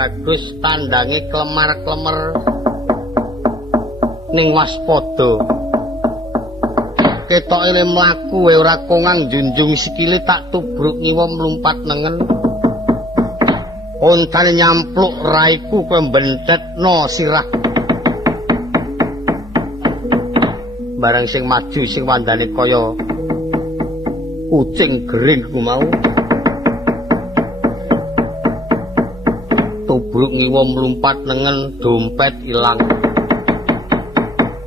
Bagus tandange klemar-klemer ning waspada ketoke le mlaku wae ora kongang junjung sikile tak tubruk ngiwa mlumpat nengen ontane nyampluk raiku kowe bentetno sirah barang sing maju sing wandane kaya kucing gering ku mau tubruk ngiwa mlumpat nengen dompet ilang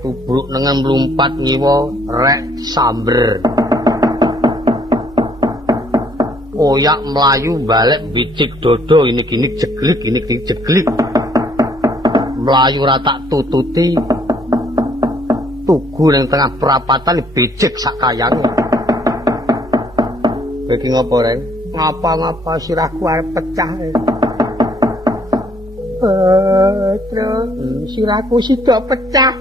tubruk nengen mlumpat ngiwa rek samber oyak melayu balik bicik dodo ini kini jeglik melayu rata tututi tugu yang tengah perapatan becik sakayang bagi ngapa Ren? Ngapa sirahku arep pecah terus sirahku sido pecah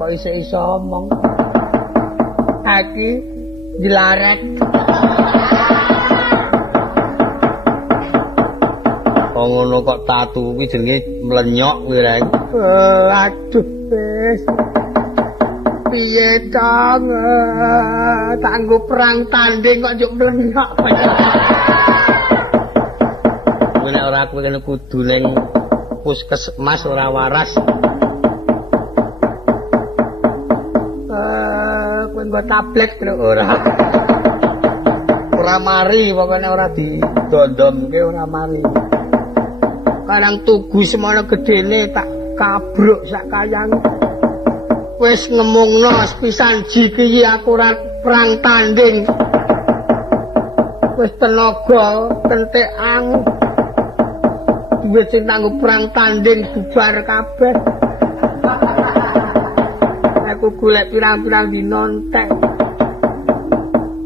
kok iso omong aki dilaret kok ngono kok tatu kuwi jenenge mlenyok kuwi Ren aduh wis piye dong tanggo perang tanding kok njuk mlenyok nek ora kowe kene kudu ning puskesmas ora waras kowe nggo tablet ora mari pokoknya ora didondomke ora mari kadang tugu semono gedene tak kabruk sak kayang wis ngemungno pisan jiki aku ora perang tanding wis tenaga kentekan duwe sing kanggo perang tanding bubar kabeh aku golek pirang-pirang dina entek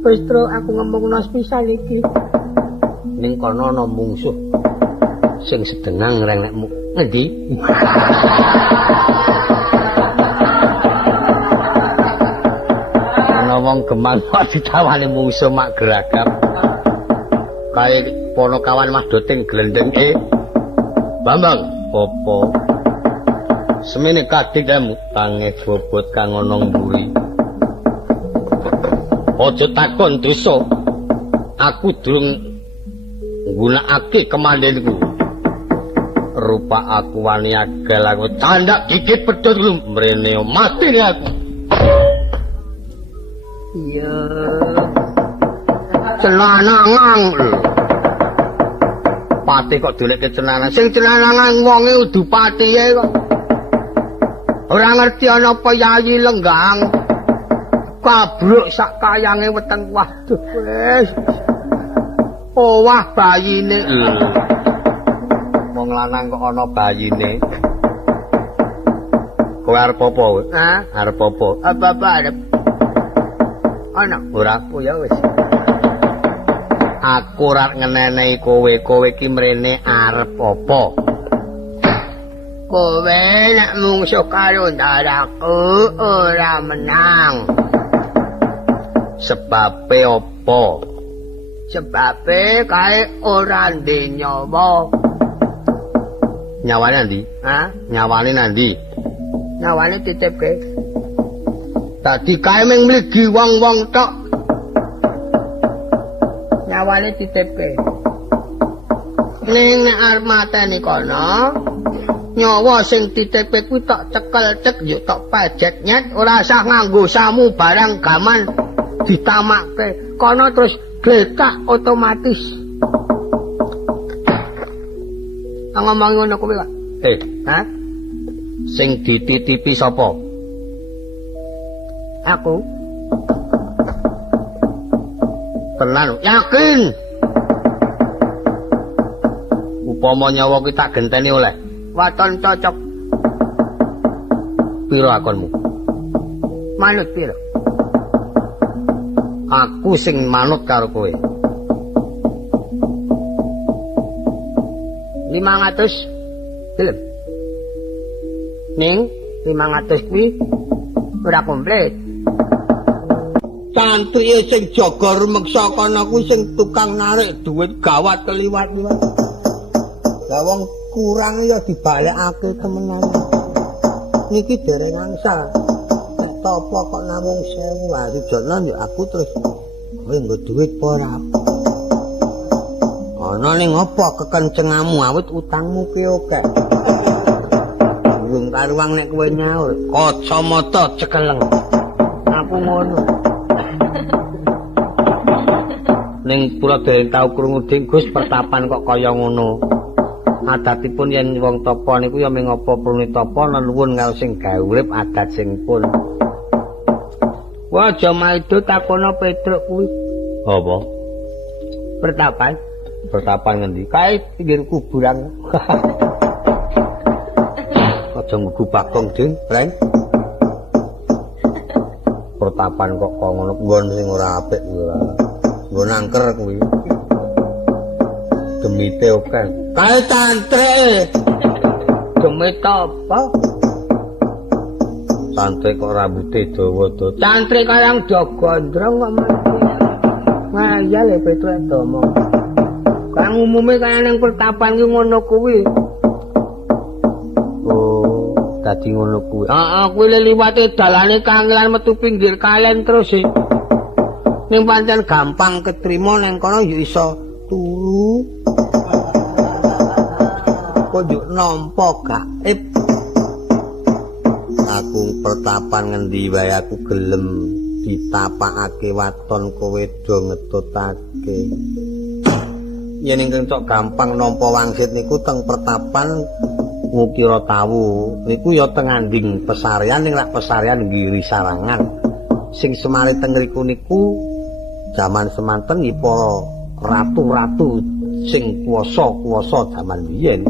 wis terus aku ngemungno pisan iki ning kono ana mungsuh sing sedengang rengekmu ngendi wong geman kok ditawani mungsuh mak geragap kae ponokawan mahdoting glendeng Bambang apa semene kadhikamu tange bobot kang ana mburi aja takon dosa aku durung nggunakake kemandenku rupa aku wani agal aku candak gigit pedhot mrene mati aku iya celanangang pati kok dolekke celanang sing celanangan wonge udu patihe kok ora ngerti ana apa yayi lenggang kabruk sak kayange weteng waduh wis owah bayine wong lanang kok ana bayine kowe arep apa arep apa apa arep ana ora aku ya wis aku ora ngenenehi kowe iki mrene arep apa kowe nek mungsuh karo ndaraku ora menang sebabe apa sebabe kae ora ndek nyawa nyawane ndi nyawane nandi nyawane titipke tadi kae mung mligi wong-wong tok nyawane ditipke. Ning nek arep mateni kono, nyawa sing ditipke kuwi tok cekel cek yo tok pajek nyet, ora usah nganggo samu barang gaman ditamakke. Kono terus gletak otomatis. Ngomong ngono kuwi kok. Hah? Sing dititipi sapa? Aku. Tenan, yakin. Upama nyawa ki tak genteni oleh. Waton cocok. Piro akonmu? Manut piro? Aku sing manut karo kowe. 500 film. Ning 500 kuwi ora komplit. Cantuke sing jaga rumeksa kono kuwi sing tukang narik dhuwit gawat keliwat-liwat. Lah wong kurang ya dibalekake temenan. Niki dereng angsal. Nek topo kok namung 1000 lah dijono yo aku terus kowe nggo dhuwit apa ora? Ana ning apa kekencengamu awit utangmu ki akeh. Durung karuang nek kowe nyaur, kacamata cekeleng. Aku ngono. Ning kula dereng tau krungu Gus pertapan kok kaya ngono. Adatipun yen wong tapa niku ya mengapa perlu tapa nuwun karo sing gawe urip adat sing pun. Wah, aja maido takono Petruk kuwi. Apa? Pertapan. Pertapan ngendi? Kae pinggir kuburan. Aja nggu Bagong, Ding, Breng. Pertapan kok ngono nggon sing ora apik kuwi. Nggon angker kuwi. Demite oke. Kae tantre. Demit apa? Tantre kok rambute dawa-dawa. Tantre kayang do gondrong kok mati. Ngayal ya Petruk domong. Kang umume kaya ning pertapan ki ngono kuwi. Oh, dadi ngono kuwi. Heeh, kuwi liwate dalane kangelan metu pinggir kalen terus e. Ning pancen gampang ketrima ning kono ya iso turu. Kok yo nampa gaib. Aku pertapan ngendi wae aku gelem ditapakake waton kowe do ngetutake. Yen ingkang cok gampang nampa wangsit niku teng pertapan ngukira tawu niku ya teng anding pesarian ning lak pesarian Giri Sarangan sing semare teng ngriku niku jaman semanten iki para ratu-ratu sing kuwasa-kuwasa jaman biyen.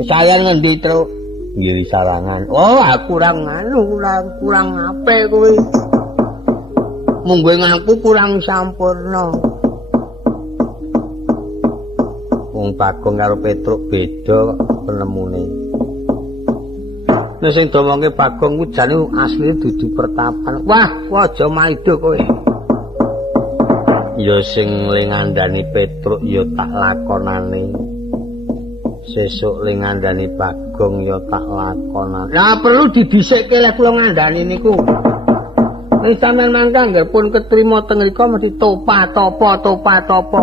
Pesarian ngendi Truk? Giri Sarangan. Oh, aku kurang apik kowe. Mungguing aku kurang sampurna. Wong Bagong karo Petruk beda penemune. Nek sing domongke Bagong kuwi jane asline dudu pertapan. Wah, aja maido kowe. Ya sing ngandani Petruk ya tak lakonane. Sesuk ngandani Bagong ya tak lakonane. Lah perlu didhisikke lek kula ngandani niku. Nek sampeyan mangka nggih pun ketrima teng mriku mesti topa-topa.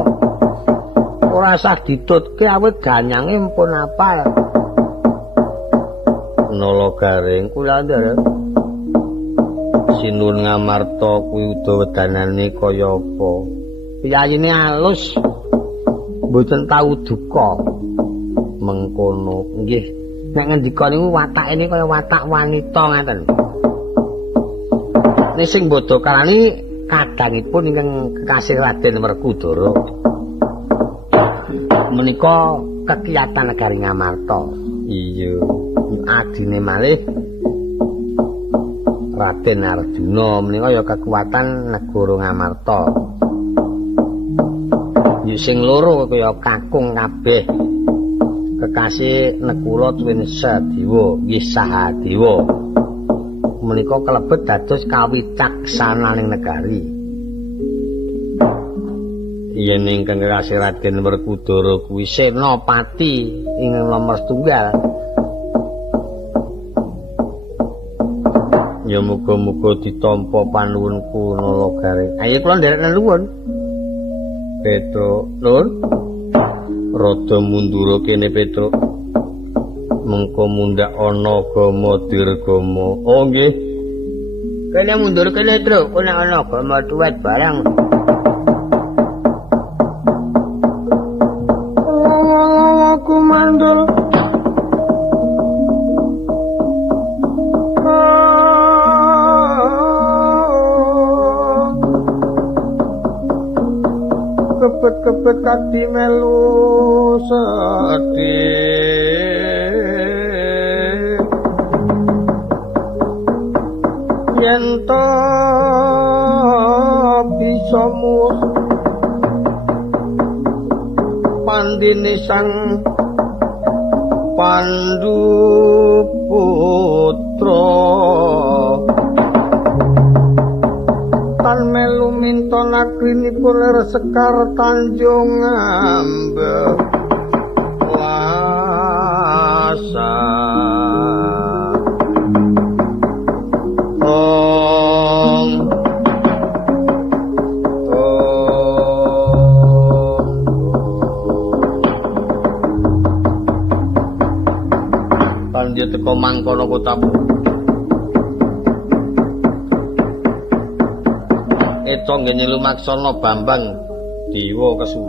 Ora usah ditutke awit ganyange pun apal. Nala garing kula ndara. Sinun Ngamarta kuwi udawedanane kaya apa? Piyayine alus. Mboten tau duka. Mengkono nggih. Nek ngendika niku watake kaya watak wanita ngaten. Nek sing bodho kalani kadangipun ingkang kekasih Raden Werkudara. Menika kekiyatan negari Ngamarta. Iya. Adine malih Raden Arjuna menika ya kekuatan negara Ngamarta. Ya sing loro kaya kakung kabeh. Kekasih Nekula Tuwin Sadewa, nggih Sahadewa. Menika kalebet dados kawicaksananing negari. Yen ingkang kekasih Raden Werkudara kuwi senapati ingkang nomor setunggal. Ya muga-muga ditampa panuwunku Nalagaring. Ayo kula nderek nuwun. Petruk, Nur. Rada mundur kene Petruk. Mengko mundhak ana agama dirgama. Oh nggih. Kene mundur kene, Truk. Kok nek ana agama tuwet barang. Aku mandul. Kepet-kepet kati melu sedih yen to bisa mus pandine sang Pandu putra tan melu minta nagrinipun Sekar Tanjung Ambek Lasa dia teko mangkono kotamu eco ngene lumaksana Bambang Dewa Kesu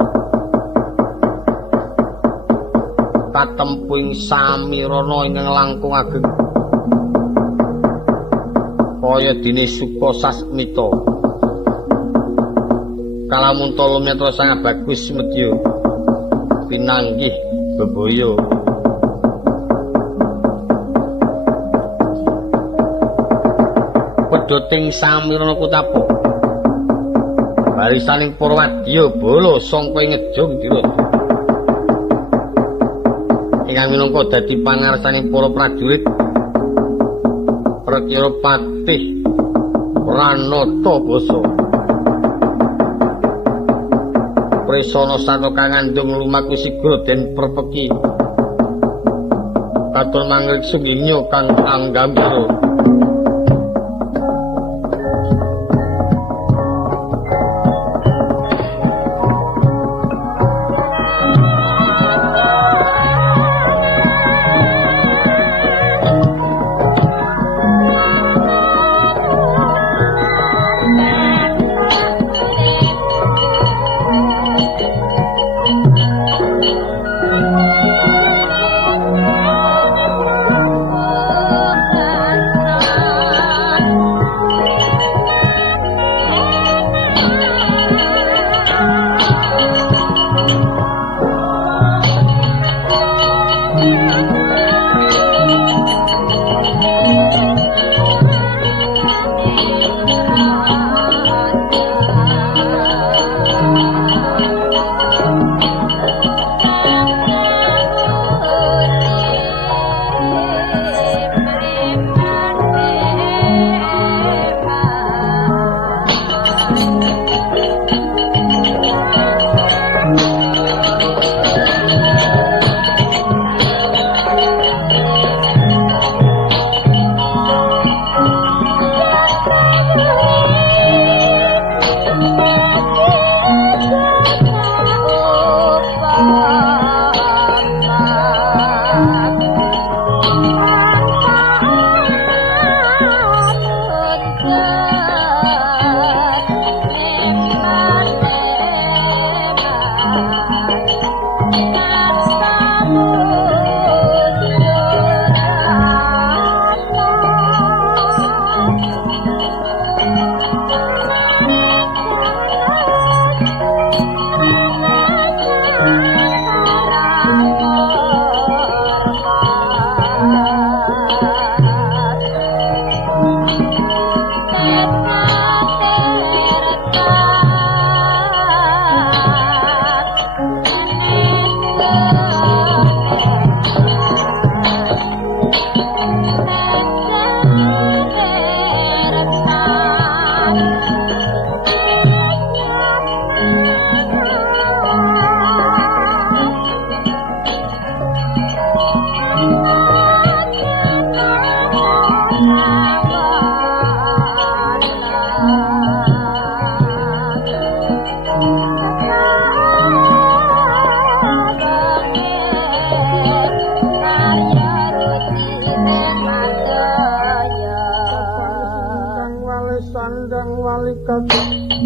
katempuing samirana ingkang langkung ageng kaya dene Sukasasmita kalamun tolumnya sangat bagus medya pinanggih bebaya pedoting samirana kutapa barisaning para wadya bala sangka ngejong dira ingkang minangka dadi pangarsaning para prajurit prakira Patih Pranata Basa Presana sarta kangandung lumaku sigra den perpeki katur mangreksa linya kang anggambira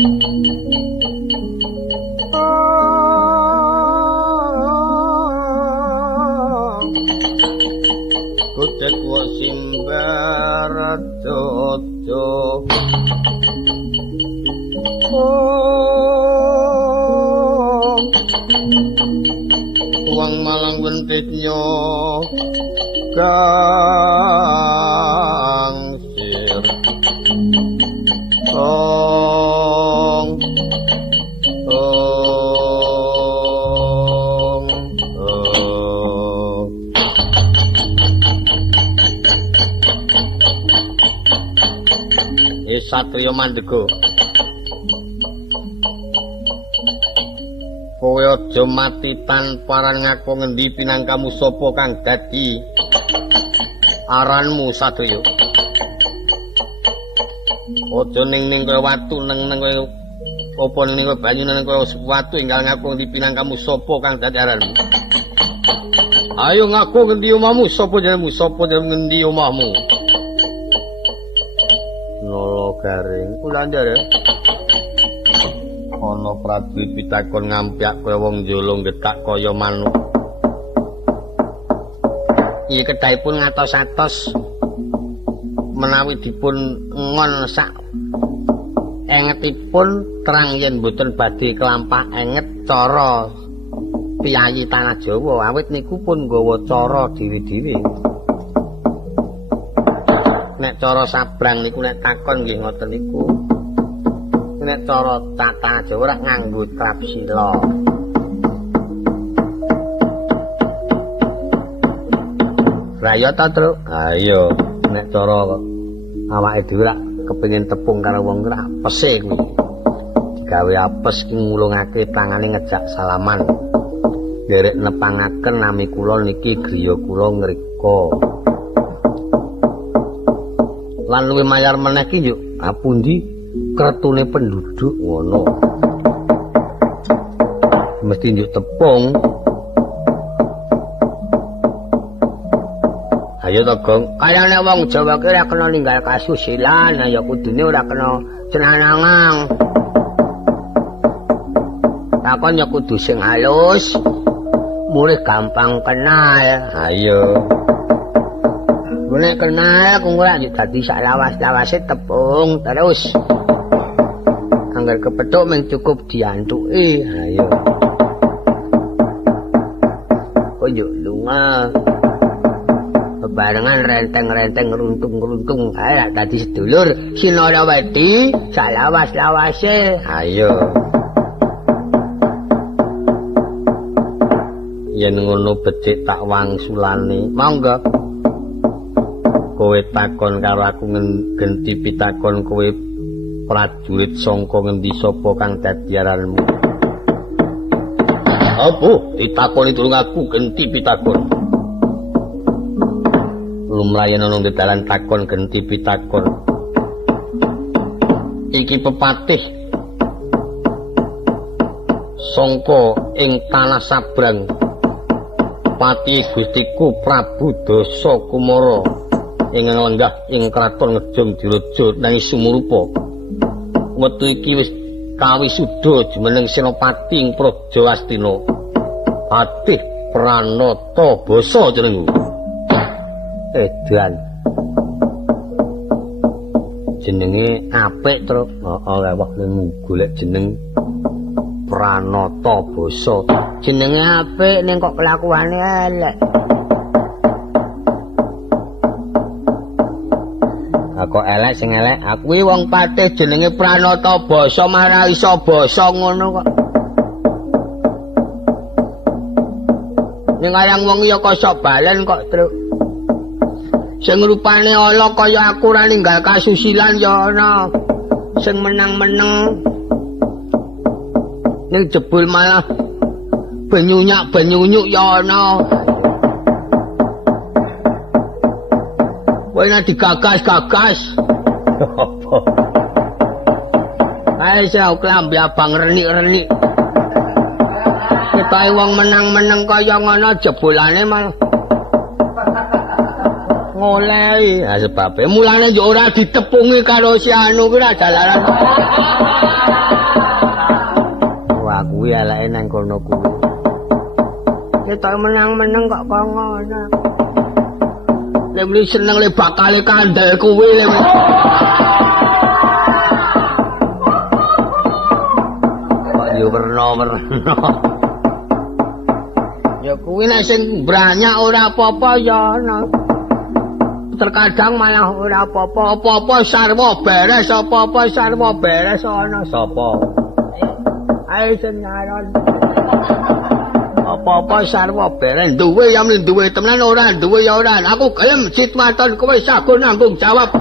Kudet wa simbar dodo wong malang wentitnya gangsir Satrio Mandega kowe aja mati tanpa ngaku ngendi pinangkamu sapa kang dadi aranmu Satrio aja ning kowe watu neng kowe apa ning kowe banyu neng kowe sesuatu enggal ngaku ngendi pinangkamu sapa kang dadi aranmu ayo ngaku ngendi omahmu sapa jenengmu sapa jeneng ngendi omahmu Nolo garing kulandar ya ana prajurit pitakon ngampiak kaya wong njolong getak kaya manuk iki kedahipun ngatos-atos menawi dipun ngon sak engetipun terang yen boten badhe kelampah enget cara piyayi tanah Jawa awit niku pun nggawa cara dhewe-dhewe nek cara sabrang niku nek takon nggih ngoten niku nek cara tata Jawa ora nganggo trapsila raya ta Truk ayo nek cara awake dhewe rak kepengin tepung karo wong ora apese kuwi digawe apes ki ngulungake tangane ngejak salaman derek nepangaken nami kula niki griya kula ngrika lan luwih mayar meneh ki yo apundi kretune penduduk ngono mesti njuk tepung ayo to Gong kaya nek wong Jawa ki ora kena ninggal kasusilan ya kudune ora kena cenanangang takon ya kudu sing halus mulih gampang kenal ayo nek kenal kung ora dadi sak lawas-lawase tepung terus anggar kepethuk men cukup diantuki ayo ojo lunga bebarengan renteng-renteng ngruntung-ngruntung ae dadi sedulur sinara wedi sak lawas-lawase ayo yen ngono becik tak wangsulane monggo kowe takon karo aku genti pitakon kowe prajurit sangka ngendi sapa kang dadi aranmu apa ditakoni durung aku genti pitakon lumrayen ana dalan takon genti pitakon iki pepatih sangka ing tanah sabrang pati Gustiku Prabu Dasa Kumara ing lenggah ing kraton Ngejong Diraja nanging sumurupa wektu iki wis kawisuda jumeneng senopati ing Praja Astina Patih Pranata Basa jenengku edan jenenge apik Truk heeh lewah ning golek jeneng Pranata Basa jenenge apik ning kok kelakuane elek kok elek sing elek aku wong patih jenenge Pranata Basa marang iso basa ngono kok ning ayang wong ya kok sok balen kok Truk sing rupane ala kaya aku ora ninggal kasusilan ya ana sing menang-meneng ning jebul malah benyunyak ya ana kowe nek digagas-gagas apa ae sak klambi abang renik-renik ketahe wong menang-menang kaya ngono jebulane malah ngolehi. Ah sebabe mulane yo ora ditepungi karo si anu kuwi ra dalaran. Wah kuwi eleke nang kono kuwi. Ketok menang-menang kok ngono. Lek muni seneng le bakale kandel kuwi le. Kok yo werna-werna. Ya kuwi nek sing branyak ora apa-apa ya ana. Terkadang malah ora apa-apa, apa-apa sarwa beres, apa-apa sarwa beres ana sapa. Ayo senyaran. Apa-apa sarwa beres, duwe ya mung duwe temenan ora, duwe ya ora. Aku gelem sitwaton kowe sagon nanggung jawab.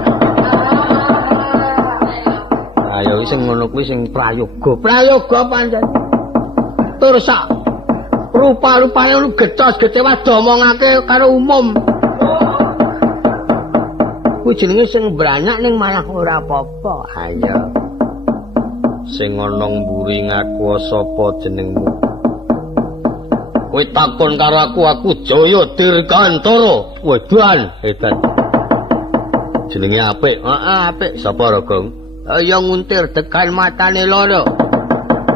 Ayo sing ngono kuwi sing prayoga. Prayoga pancen. Tur sak rupa-rupane lu getos-gete wae domongake karo umum. Kuwi jenenge sing branyak ning malah ora apa-apa. Ayo. Sing ana mburi ngaku sapa jenengmu? Kowe takon karo aku Jaya Dirgantara. Wedan, edan. Jenenge apik. Heeh, apik. Sapa Ragong? Ya nguntir tekan matane loro.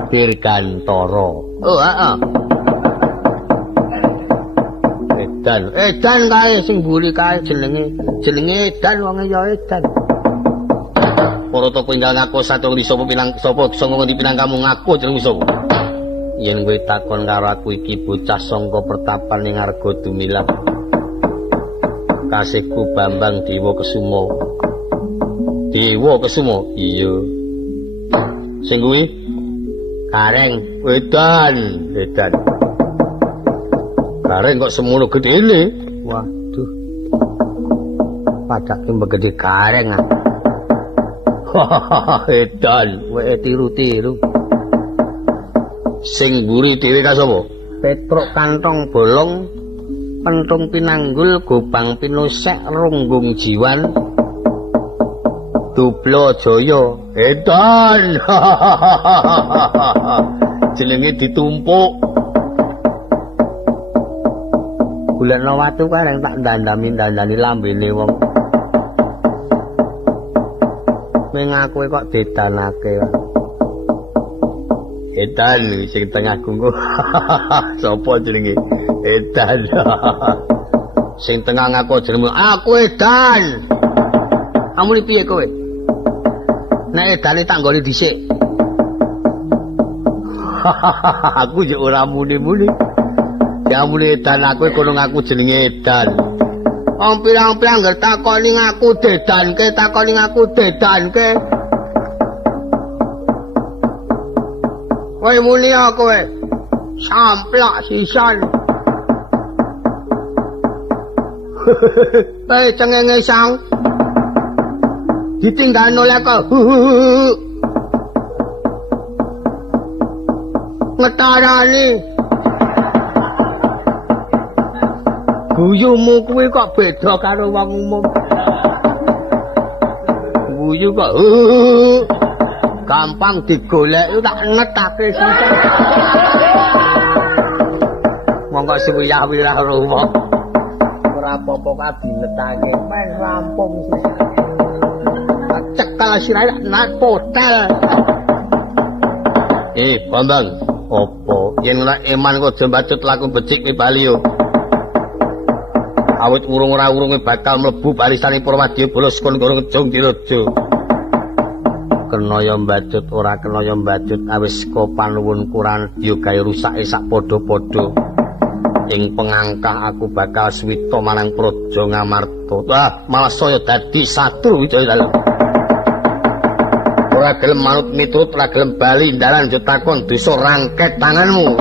Dirgantara. Oh, heeh. Edan kae sing mburi kae jenenge edan wong ya edan. Para to pinggal ngaku satung di sapa sanga ndi pinang kamu ngaku jeneng sapa? Yen kowe takon karo aku iki bocah sangka pertapan ning Arga Dumilat. Kasihku Bambang Dewa Kesuma. Dewa Kesuma? Iya. Sing kuwi Kareng edan. Kareng kok semono gedene. Waduh. Pacake mbegede kareng ah. Edan, wae tiru-tiru. Sing mburi dhewe ka sapa? Petruk kantong bolong, pentung pinanggul, gobang pinosek, runggung jiwan. Dublo Jaya. Edan. Jenenge ditumpuk. Bulana watu kareng tak dandani lambene wong. Mengaku kok dedanake. Edan sing tengah gunggu. Sapa jenenge? Edan. Sing tengah ngaku jenengmu aku Edan. Amune piye kowe? Nek edane tak nggoni dhisik. Aku yo ora muni-muni. Ya mule edan aku kono ngaku jenenge edan. Wong pirang-pirang ngger takoni ngaku dedanke. Kowe muni kowe. Samplak sisan. Bae cengenge sang. Ditinggal oleh kok. Ngetarani. Guyumu kuwi kok beda karo wong umum. Guyu kok gampang digolek tak netake sithik. Wong kok suwiyah-wiyah ruwet. Ora apa-apa kabeh netake men rampung sithik. Cekel sirahe nak potel. Bambang, apa yen ora eman kok aja mbacut laku becik kowe bali yo. Awit urung ora urunge bakal mlebu barisane Purwadya bolos kon gorong Jong Diraja. Kena ya mbacut ora kena ya mbacut awis ka panuwun kuran ya gawe rusake sak padha-padha. Ing pengangkah aku bakal swita marang Praja Ngamarta. Wah, malah saya dadi satru Wijaya Dalam. Ora gelem manut miturut, ora gelem bali ndalan yo takon dosa rangket tanganmu.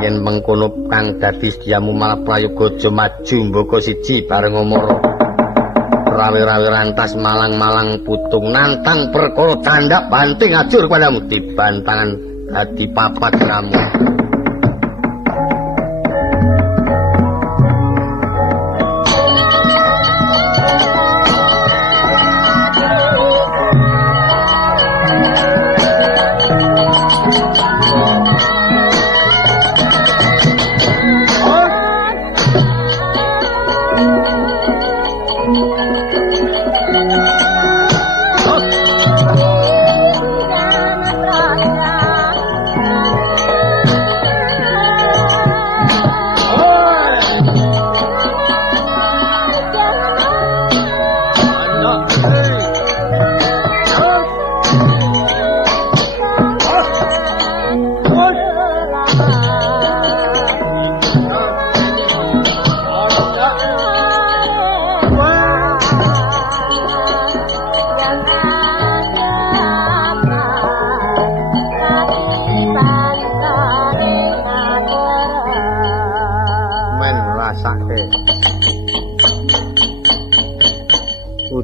Yen mengkono kang dadi sediamu malah prayoga aja maju mbaka siji bareng ngomoro. Rawe-rawe rantas malang-malang putung nantang perkara candak banting ajur padamu dibantangan dadi papat kamu.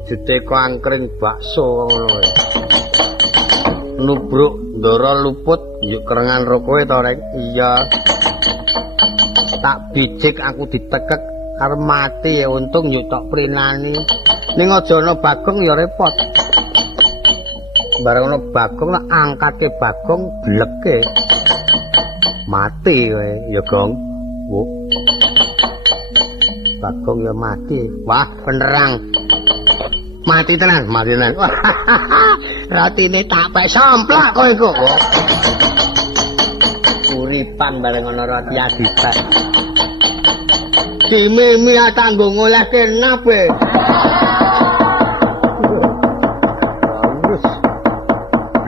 wujude kok angkring bakso ngono. Nubruk ndara luput njuk kerengan rokoe to rek. Iya. Tak bijik aku ditekek arep mati ya untung njuk tok prinani. Ning aja ana Bagong ya repot. Bareng ana Bagong lah angkatke Bagong bleke. Mati kowe ya Gong. Wo. Bagong ya mati. Wah, penerang. Mati tenan. Ratine tak pek samplak kowe iku. Uripan bareng ana roti adipek. Kimi tanggo ngolehke nabe.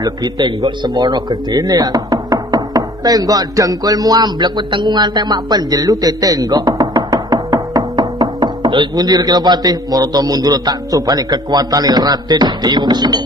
Lebih tenggok semono gedene ya. Tenggok dengkulmu amblek wetengku ngantek mak penjelu tenggok. Terus mundur Kilopati, Marata mundur tak cobane kekuatane Raden Dewangsima.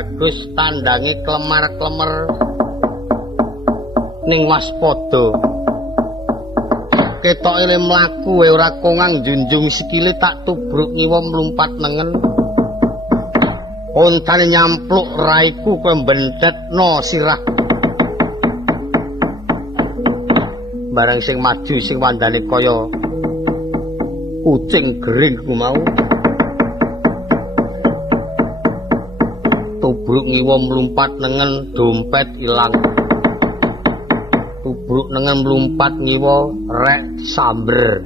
bagus tandange klemar-klemer ning waspada. Ketoke le mlaku wae ora kongang junjung sikile tak tubruk ngiwa mlumpat nengen. Ontane nyampluk raiku kowe mbenthetno sirah. Barang sing maju sing wandane kaya kucing gering ku mau. Tubruk ngiwa mlumpat nengen dompet ilang. Tubruk nengen mlumpat ngiwa rek samber.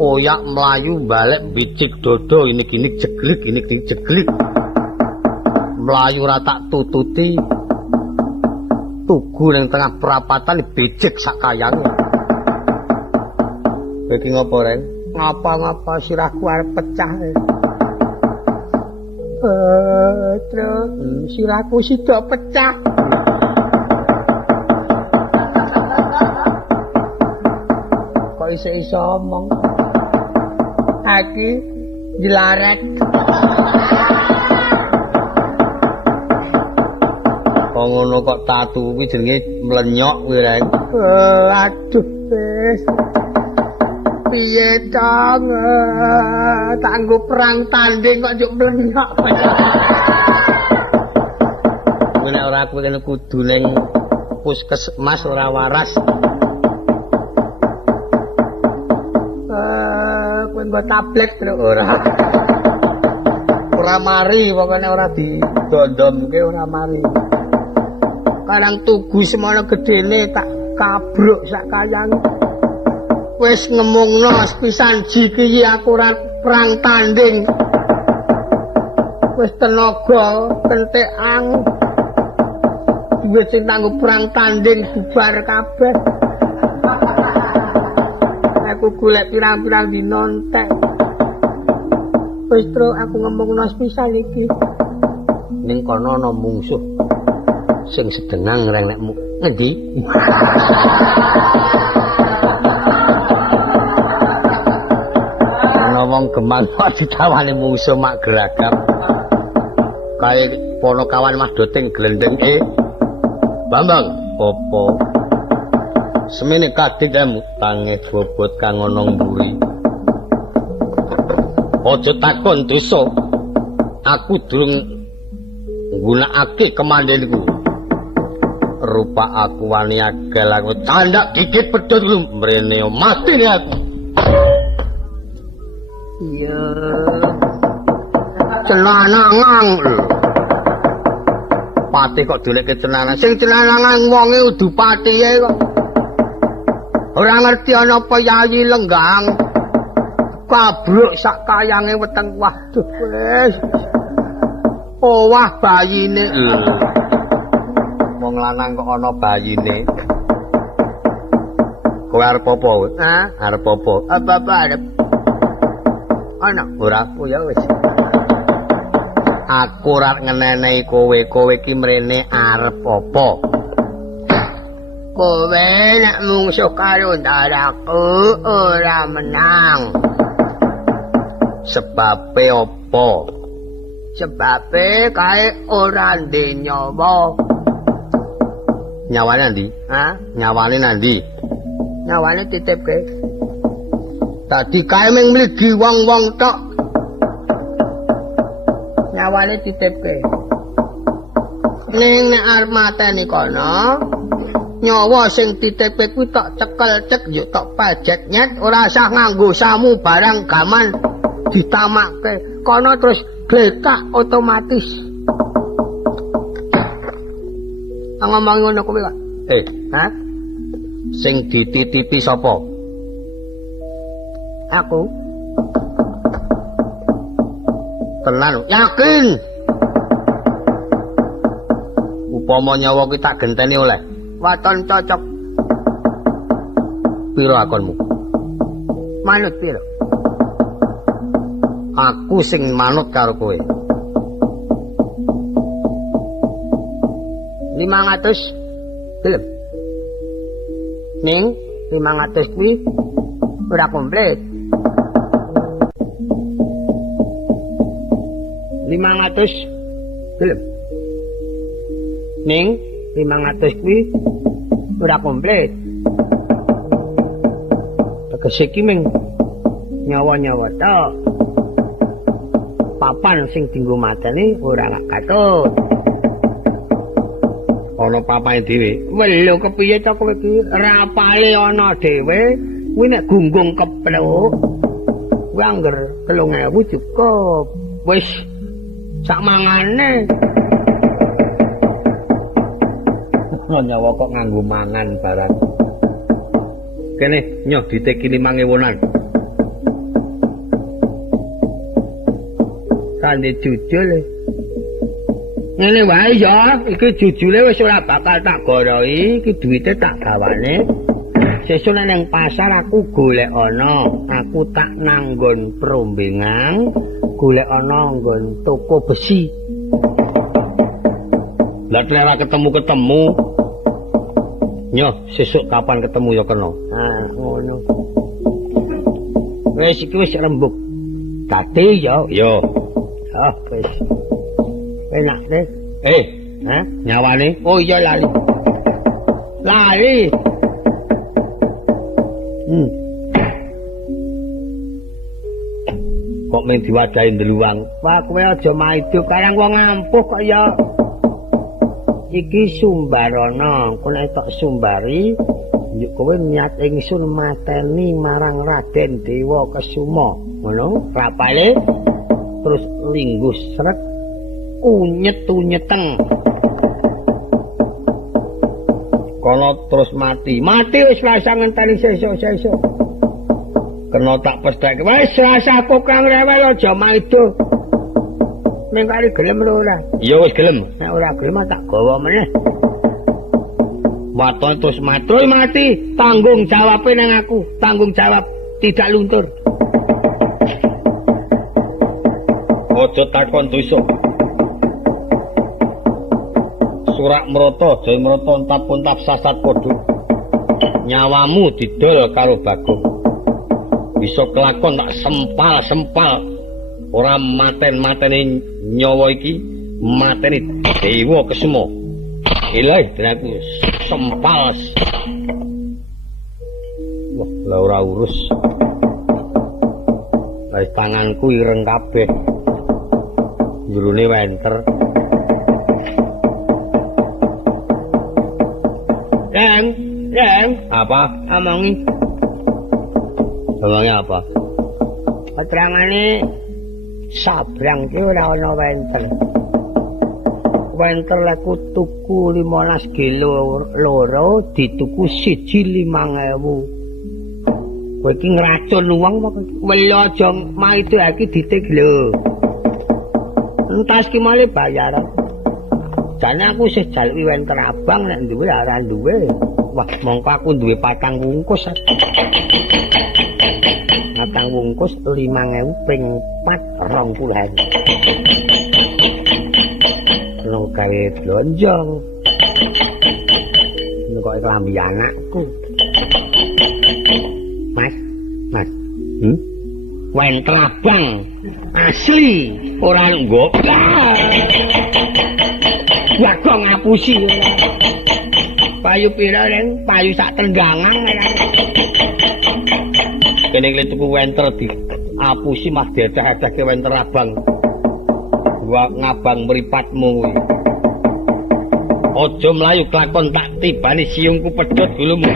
oyak melayu balik bicik dodo ini gini jeglik ini gini jeglik melayu rata tututi tugu yang tengah perapatan bicik sakayangnya bagi ngapa Reng? Ngapa-ngapa sirahku arep pecah terus sirahku sida pecah kok iso omong iki dilaret kok ngono kok tatu kuwi jenenge mlenyok kuwi Reng aduh wis piye dong tanggo perang tanding kok njuk mlenyok nek ora kuwi kene kudu ning puskesmas ora waras kowe nggo tablet terus ora mari pokoknya ora didondomke ora mari kadang tugu semono gedene tak kabruk sak kayang wis ngemungno pisan jiki aku ora perang tanding wis tenaga kentekan duwe sing kanggo perang tanding bubar kabeh aku golek pirang-pirang dina entek wis terus aku ngemungno pisan iki ning kono ana mungsuh sing sedengang Reng nekmu ngendi ana wong geman kok ditawani mungsuh mak geragap kae ponokawan Mas Doting glendeng Bambang apa semene kadhik kamu tange bobot kang ana mburi aja takon dosa aku durung nggunakake kemandenku rupa aku wani agal aku candak gigit pedhot lu mrene mati nih aku iya cenanangan pati kok doleke cenanang sing cenanangan wonge udu patihe kok ora ngerti ana apa yayi lenggang kabruk sak kayange weteng waduh wis owah bayine wong lanang kok ana bayine kowe arep apa arep apa apa arep ana ora aku ya wis aku ora ngenenehi kowe iki mrene arep apa kowe nek mungsuh karo ndaraku ora menang sebabe apa sebabe kae ora ndek nyawa nyawane ndi nyawane nandi nyawane titipke tadi kae mung mligi wong-wong tok nyawane titipke ning nek arep mateni kono nyawa sing titipke kuwi tok cekel cek yo tok pajek nyet ora usah nganggo samu barang gaman ditamakke kono terus gletak otomatis ngomong ngono kowe kok sing dititipi sapa aku tenan yakin upama nyawa kuwi tak genteni oleh waton cocok pira akonmu manut pira aku sing manut karo kowe 500 gelem ning 500 kuwi ora komplit 500 gelem ning 500 kuwi ora komplit tegese iki ming nyawa-nyawa tok papan sing dienggo mateni ora katut ana papahe dhewe welo kepiye to kowe iki rapale ana dhewe kuwi nek gunggung kepluk kuwi angger 3.000 cukup wis sak mangane nyawa kok nganggo mangan barang kene nyoh diteki 5.000-an ora ndek jujul. Ngene wae ya, iki jujule wis ora bakal tak gorohi, iki duwite tak gawane. Sesuk nang pasar aku golek ana, aku tak nanggon prombengan, golek ana nggon toko besi. Lah ora ketemu-ketemu. Nyo, sesuk kapan ketemu ya kena. Ah, ngono. Wis iki wis rembug. Dadi ya, yo. Ah, wis. Enak deh. Hah? Nyawane? Oh iya lali. Lali. Kok mung diwadahi ndeluang. Wah, kowe aja maido karang wong ampuh kok ya. Iki sumbarana, kowe nek tok sumbari, yuk kowe niat ingsun mateni marang Raden Dewa Kesuma. Ngono, rapale terus linggus sret unyet-unyeteng. Kono terus mati. Mati wis rasa ngenteni sesuk-sesuk. Kena tak pestheke. Wis rasa kok kang rewel aja maido. Ning kari gelem lho ora? Ya wis gelem. Nek ora gelem tak gawa meneh. Waton terus mati. Tanggung jawabe nang aku. Tanggung jawab tidak luntur. Aja takon dosa. Surak merata, jaya merata untap-untap sasat padha. Nyawamu didol karo Bagong. Bisa kelakon tak sempal-sempal. Ora maten-mateni nyawa iki, mateni Dewa Kesuma. Ilaih aku sempal. Wah, la ora urus. Lah tanganku ireng kabeh. Jurune wenter. Reng. Apa? Omongnya apa? Keterangane sabrang ki ora ana wenter. Wenter laku tuku 15 kilo loro dituku 1.5.000. Kowe iki ngracun wong kok. Welo aja maido iki ditik lho. Entas ki male bayar. Jane aku isih jaluki wenter abang nek duwe ora duwe. Wah, mongko aku duwe 4 wungkus. 4 wungkus 5.000 ping 4 20.000. Nang gawe blonjong. Kok klambi anakku. Mas. Wenter abang asli ora nggo. Wah, ngapusi. Payu pira reng? Payu sak tenggangan. Kene iki tuku wenter di apusi mah dedeh-dedehke wenter abang. Gua ngabang mripatmu kuwi. Aja mlayu klakon tak tibani siungku pedhot gulumu.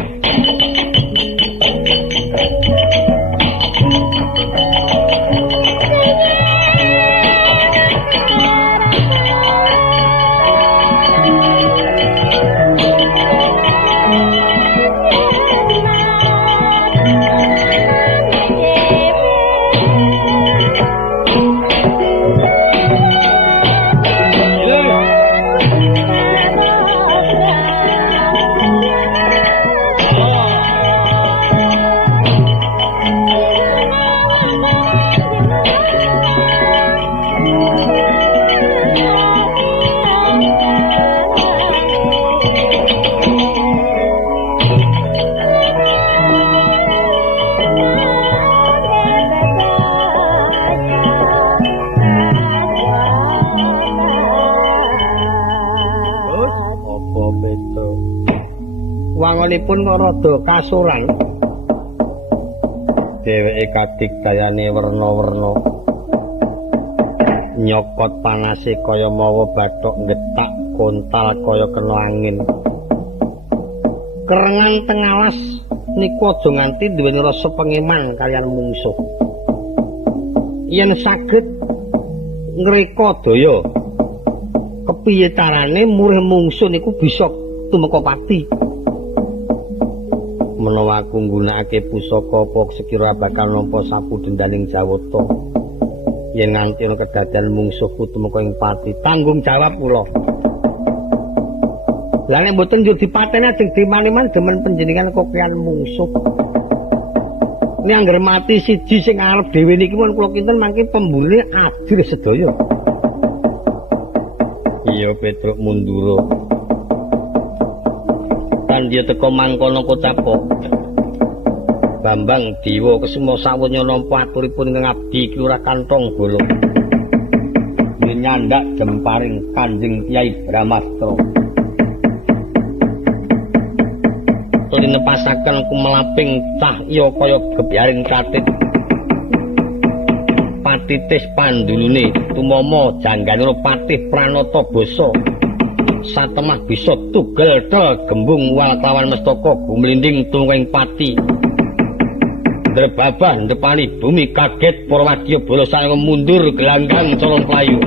Wangunipun rada kasuran. Dheweke kadigdayane werna-werna. Nyokot panase kaya mawa bathok ngetak kontal kaya kena angin. Kerengan tengalas niku aja nganti duweni rasa pengeman kaliyan mungsuh. Yen saged ngreka daya, kepiye carane murih mungsuh niku bisa tumeka pati. Menawa aku nggunakake pusaka apa sekira bakal nampa sapu dendaning Jawata. yen nganti ana kedadian mungsuhku tumeka ing pati tanggung jawab kula. Lah nek mboten yo dipateni ajeng dimani-mani demen panjenengan kok kean mungsuh. Ini anggar mati siji sing arep dhewe niki mun kula kinten mangke pembune adil sedaya. Iya Petruk Mundura. Kan dia teko mangkono kocapok. Bambang Dewa Kesuma sawunya nampa aturipun ingkang abdi Kelurahan Kantong Bolong. Nyandak jemparing Kanjeng Kyai Bramastra. Linepasaken kumelaping cahya kaya gebyaring katit. Patitis pandulune tumama jangganira patih pranata basa. Satemah bisa tugel del gembung wal klawan mestaka gumlinding tumenging pati. Drebabah ndepani bumi kaget para wadya bala sareng mundur gelanggang calon playu.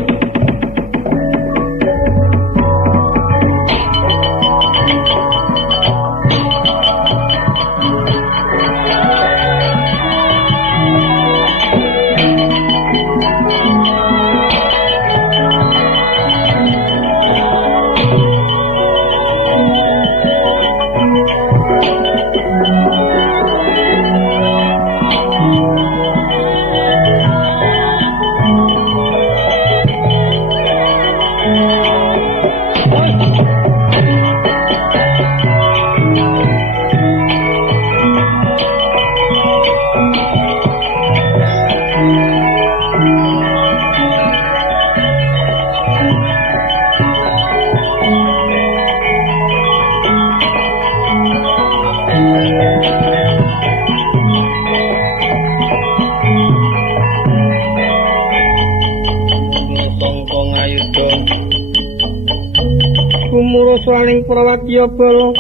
Prawadya bala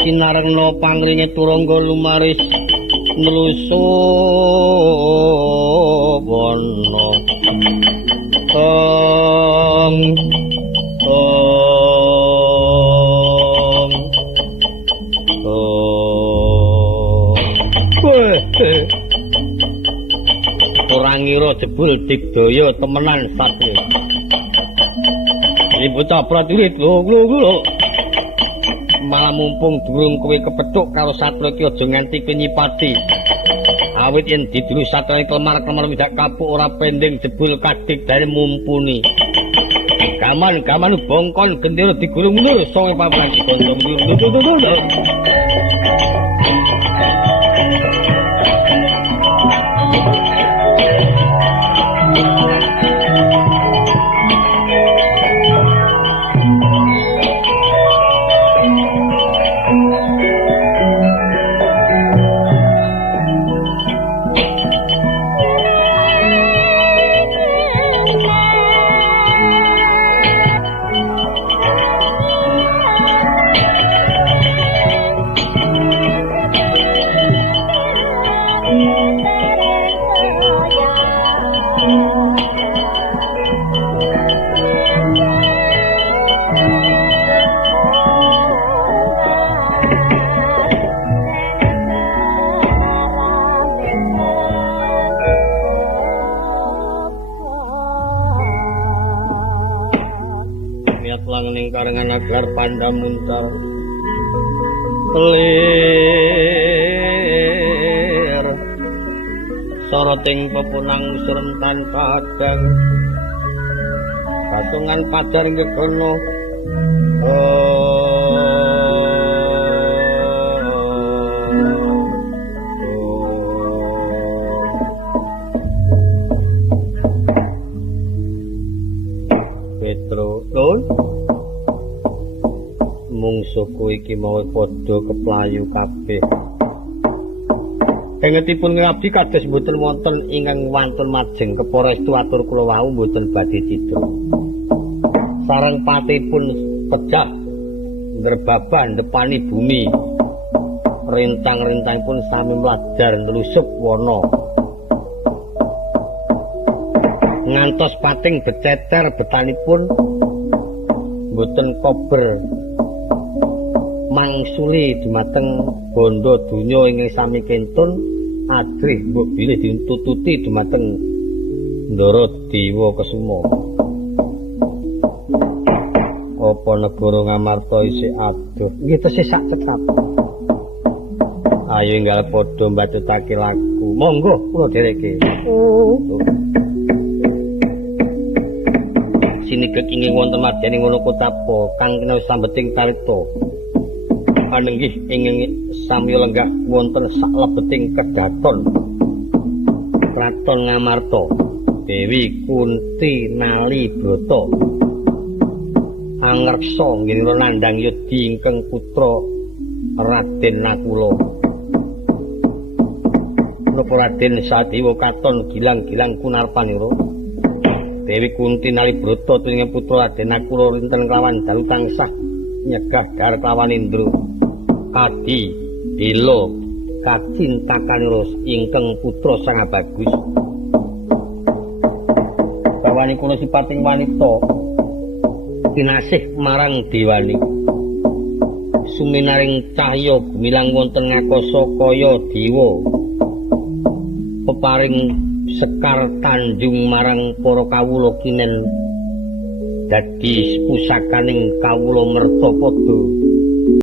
sinarengna pangringe turangga lumaris nlusubana ora ngira jebul digdaya temenan satria. Ini bocah prajurit lho malah mumpung durung kowe kepethuk karo satra iki aja nganti kenyipati. Awit yen didulu satra klemar-klemar widak kapuk ora pending jebul kadik dari mumpuni. Gaman bongkon gendera digulung mundur songe papan dikontong. Agar panda muntar kelir soroting pepunang serentan kadang kasungan padar ngekono Petro Don mungsuhku iki mau padha keplayu kabeh. Pengetipun ngabdi kados mboten wonten ingkang wantun majeng keparestu atur kula wau mboten badhe citra. Sareng patipun pejah ndrebabah ndepani bumi. Rintang-rintangipun sami mlajar nlusup wana. Ngantos pating beceter betanipun mboten kober mangsuli dumateng bondo donya ingkang sami kentun adrih mbok bilih ditututi dumateng Ndara Dewa Kesuma. Apa negara Ngamarta isih adoh? Nggih tesih sak cekap. Ayo enggal padha mbatutake laku. Monggo kula dhereke. Sinigek ingin wonten madyaning ngono kotapa kang kena sambeting tarita. Panenggih ingin samya lenggah wonten saklebeting kedaton Kraton Ngamarta. Dewi Kunti Nali Brata angreksa ngira nandhang yudha ingkang putra Raden Nakula. Napa Raden Sadewa katon gilang-gilang kunarpanira. Dewi Kunti Nali Brata tuwuhing putra Raden Nakula rinten kelawan dalu tansah nyegah gar kelawan Indra. Adi Dela kacintakanira ingkang putra Sang Bagus. Bawani kula sipating wanita kinasih marang dewani. Suminaring cahya gumilang wonten ngakasa kaya dewa. Peparing sekar tanjung marang para kawula kinen dadi pusakaning kawula mertapada.